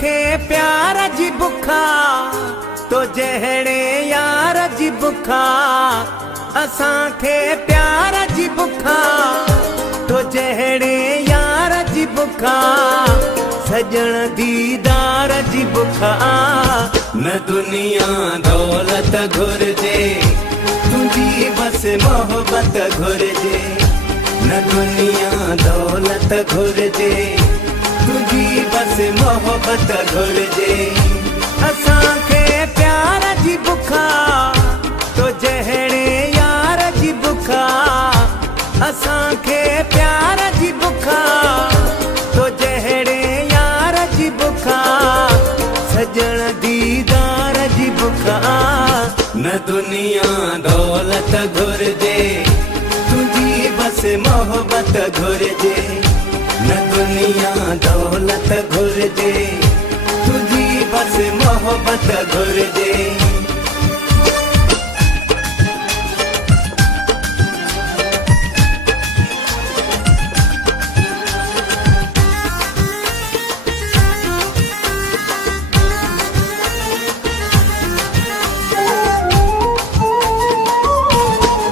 असांखे प्यार जी बुखा तो जहिड़े यार जी बुखा असांखे प्यार जी बुखा तो जहिड़े यार जी बुखा सजण दीदार जी बुखा न दुनिया दौलत घुरजे तुझी बस मोहब्बत घुरजे न दुनिया दौलत घुरजे तुझी बस मोहब्बत घुरजे असांखे प्यार जी बुखा तो जहिड़े यार जी बुखा असांखे प्यार जी बुखा तो जहिड़े यार जी बुखा सजण दीदार जी बुखा न दुनिया दौलत घुरजे तुझी बस मोहब्बत घुरजे न दुनिया दौलत घुरजे तुझी बस मोहब्बत घुरजे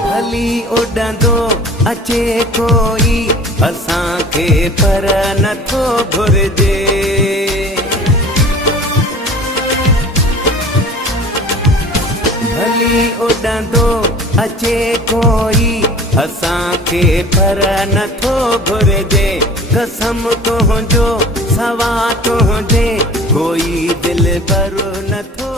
भली उड़ंदो अचे कोई असांखे पर नथो घुरजे भली उड़ंदो अचे कोई असांखे पर नथो घुरजे कसम तुंहिंजो सवा तुंहिंजे कोई दिल पर नथो